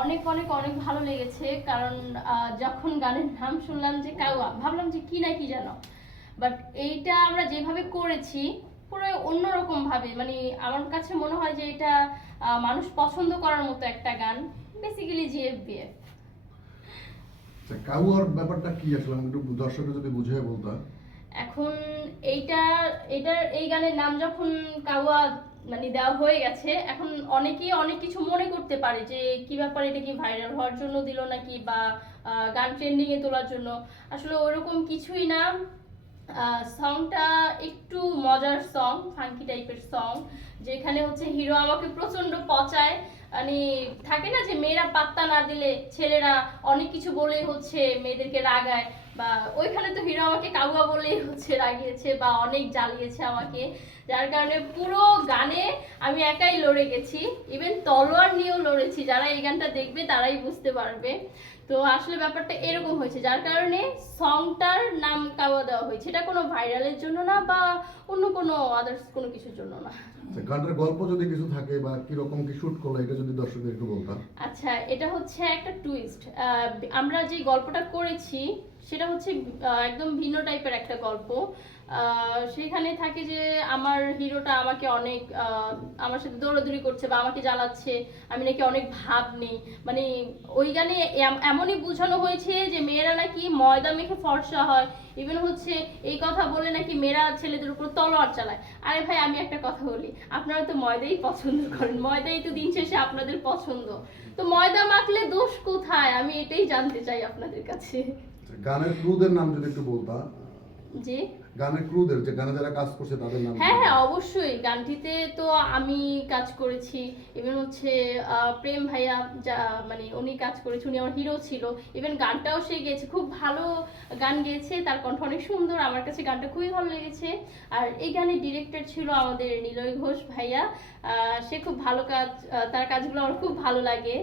অনেক অনেক অনেক ভালো লেগেছে, কারণ যখন গানের নাম শুনলাম যে কাওয়া, ভাবলাম যে কি না কি যেন, বাট এইটা আমরা যেভাবে করেছি পুরো অন্যরকম ভাবে, মানে আমার কাছে মনে হয় যে এটা মানুষ পছন্দ করার মতো একটা গান, বেসিক্যালি জিএফবিএফ। কাউয়ার ব্যাপারটা কি আসলে আমি একটু দর্শককে যদি বুঝিয়ে বলতাম। এখন এইটা এটার এই গানের নাম যখন কাওয়া মানে দেওয়া হয়ে গেছে, এখন অনেকেই অনেক কিছু মনে করতে পারে যে কি ব্যাপার, এটা কি ভাইরাল হওয়ার জন্য দিল নাকি, বা গান ট্রেন্ডিং এ তোলার জন্য। আসলে ওরকম কিছুই না। সংটা একটু মজার সং, ফাঙ্কি টাইপের সং, যেখানে হচ্ছে হিরো আমাকে প্রচন্ড পচায়, মানে থাকে না যে মেয়েরা পাত্তা না দিলে ছেলেরা অনেক কিছু বলেই হচ্ছে মেয়েদেরকে রাগায়, বা ওইখানে তো হিরো আমাকে কাউয়া বলেই হচ্ছে রাগিয়েছে বা অনেক জ্বালিয়েছে আমাকে, যার কারণে পুরো গানে আমি একাই লড়ে গেছি, ইভেন তলোয়ার নিয়েও লড়েছি। যারা এই গানটা দেখবে তারাই বুঝতে পারবে। তো আসলে ব্যাপারটা এরকম হয়েছে, যার কারণে সংটার নাম কাওয়া দেওয়া হয়েছে। এটা কোনো ভাইরালের জন্য না বা অন্য কোনো আদার্স কোনো কিছুর জন্য না। গানটার গল্প যদি কিছু থাকে বা কি রকম কি শুট করলো এটা যদি দর্শকদের একটু বলতাম। আচ্ছা, এটা হচ্ছে একটা টুইস্ট। আমরা যে গল্পটা করেছি সেটা হচ্ছে একদম ভিন্ন টাইপের একটা গল্প। সেখানে থাকে যে আমার হিরোটা আমাকে অনেক আমার সাথে দৌড়াদৌড়ি করছে বা আমাকে জ্বালাচ্ছে, আমি নাকি অনেক ভাব নেই, মানে ওই গানে এমনই বোঝানো হয়েছে যে মেয়েরা নাকি ময়দা মেখে ফর্সা হয়, ইভেন হচ্ছে এই কথা বলে নাকি মেয়েরা ছেলেদের উপর তলোয়ার চালায়। আরে ভাই, আমি একটা কথা বলি, আপনারা তো ময়দাই পছন্দ করেন, ময়দাই তো দিন শেষে আপনাদের পছন্দ, তো ময়দা মাখলে দোষ কোথায়, আমি এটাই জানতে চাই আপনাদের কাছে। গানের ক্রুদের নাম যদি একটু বলতাম। জি, গানের ক্রুদের যে গানে যারা কাজ করছে তাদের নাম। হ্যাঁ হ্যাঁ অবশ্যই, গানটিতে তো আমি কাজ করেছি, ইভেন হচ্ছে প্রেম ভাইয়া, যা মানে উনি কাজ করেছে, উনি আমার হিরো ছিল, ইভেন গানটাও সে গেয়েছে, খুব ভালো গান গেয়েছে, তার কণ্ঠ অনেক সুন্দর, আমার কাছে গানটা খুবই ভালো লেগেছে। আর এই গানের ডিরেক্টর ছিল আমাদের নিলয় ঘোষ ভাইয়া, সে খুব ভালো কাজ, তার কাজগুলো আমার খুব ভালো লাগে।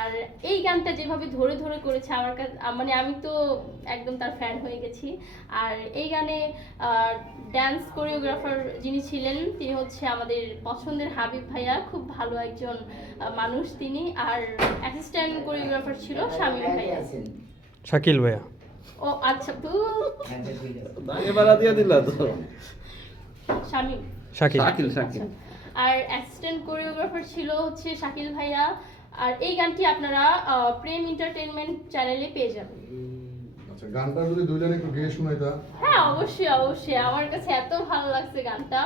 আর এই গানটা যেভাবে ধরে ধরে করেছে আমার কাছে, মানে আমি তো একদম তার ফ্যান হয়ে গেছি। আর এই গানে ড্যান্স কোরিওগ্রাফার যিনি ছিলেন তিনি হচ্ছে আমাদের পছন্দের হাবিব ভাইয়া, খুব ভালো একজন মানুষ তিনি। আর অ্যাসিস্ট্যান্ট কোরিওগ্রাফার ছিল শামীম ভাইয়া। শাকিল ভাইয়া। ও আচ্ছা, তো এবারে দিয়ে দিলা তো। শামীম, শাকিল। শাকিল। আচ্ছা। আর অ্যাসিস্ট্যান্ট কোরিওগ্রাফার ছিল হচ্ছে শাকিল ভাইয়া। আর এই গানটি আপনারা প্রেম এন্টারটেইনমেন্ট চ্যানেলে পেয়ে যাবেন। আচ্ছা, গানটা যদি দুইজনে একটু গেয়ে শোনাইতা। হ্যাঁ অবশ্যই অবশ্যই, আমার কাছে এত ভালো লাগছে গানটা।